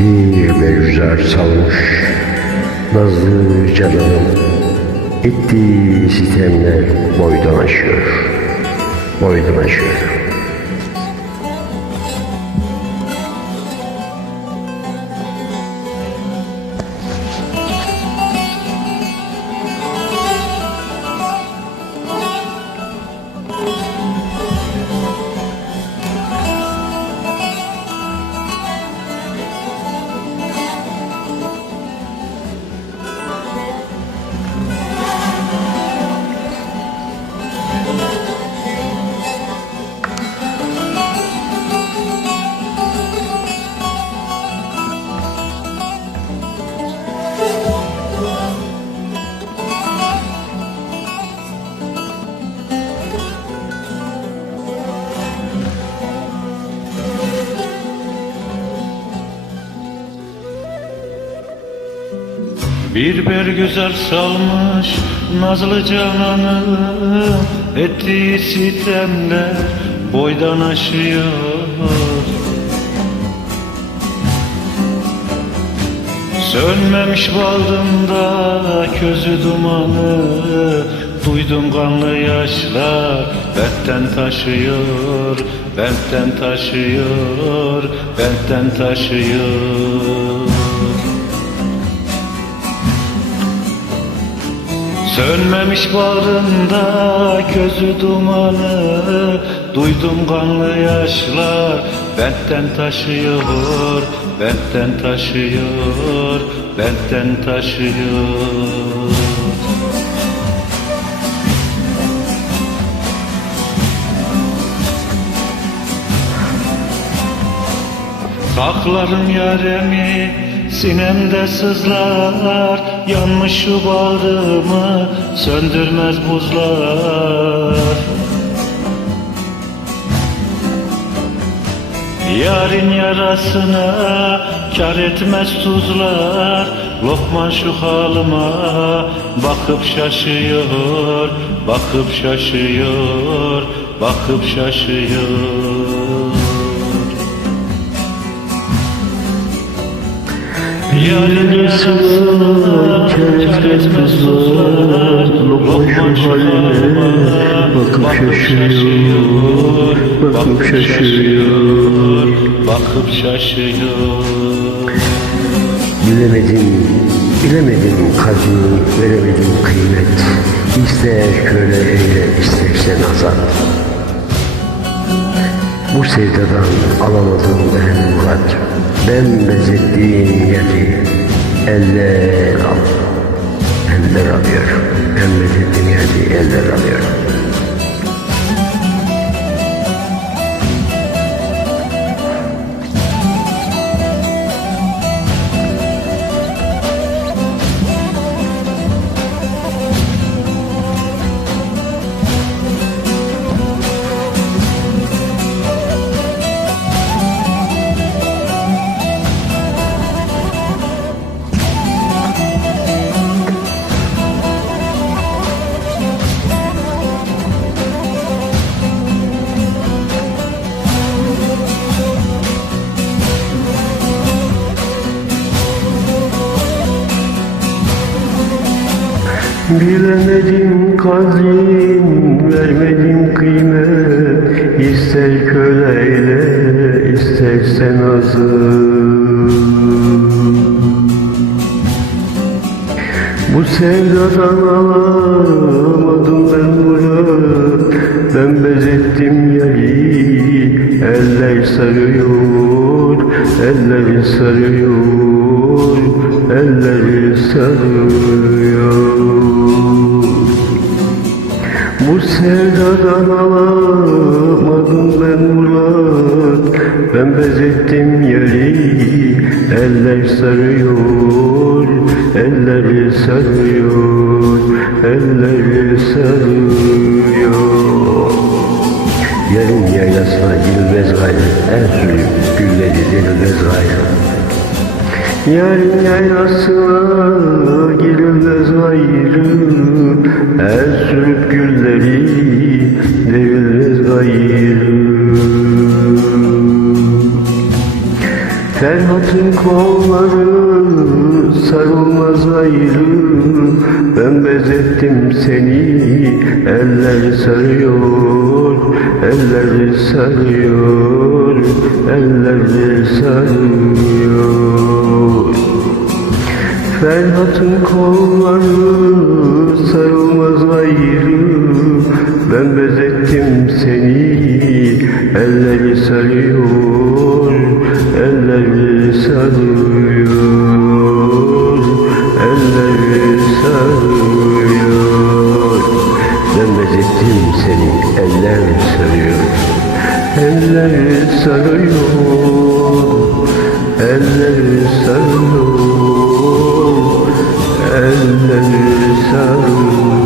Bir meczuar salmış Nazlı canım. Ettiği sitemler boydan aşıyor. Boydan aşıyor Bir bergüzar salmış nazlı cananı Ettiği sitemler boydan aşıyor. Sönmemiş baldımda közü dumanı Duydum kanlı yaşlar Bentten taşıyor Bentten taşıyor Bentten taşıyor Sönmemiş bağrında közü dumanı Duydum kanlı yaşlar. Bentten taşıyor Bentten taşıyor Bentten taşıyor. Saklarım yaremi sinemde sızlar Yanmış şu bağrımı söndürmez buzlar. Yarın yarasına kar etmez tuzlar Lokman şu halıma bakıp şaşıyor Bakıp şaşıyor, bakıp şaşıyor Yarın şu halıma Bakıp şaşıyor, bakıp şaşırıyor. bakıp şaşırıyor. Bilemedim, bilemedim kadri, veremedim kıymet. İster köle eyle, istersen azat. Bu sevdadan alamadım ben murat. Ben bezettiğim yeri eller al. Eller alıyor. Ben bezettiğim yeri eller alıyor. Bilemedim kadrin, vermedim kıymet. İster köleyle, istersen azı Bu sevdadan alamadım ben murat. Ben bezettim yeri, eller sarıyor Elleri sarıyor, elleri sarıyor bu sevdadan alamadım ben murat. Ben bezettim yeri Eller sarıyor Elleri sarıyor Elleri Yarın yaylasına girilmez gayrı El sürüp gülleri devilmez gayrı Ferhat'ın kolları sarılmaz ayrı Ben bezettim seni Eller sarıyor Eller sarıyor Eller sarıyor Ferhat'ın kolları sarılmaz ayrı. Ben bezettim seni Elleri sarıyor Elleri sarıyor Elleri sarıyor. Ben bezettim seni Eller sarıyor Eller sarıyor Eller sarıyor Eller sarıyor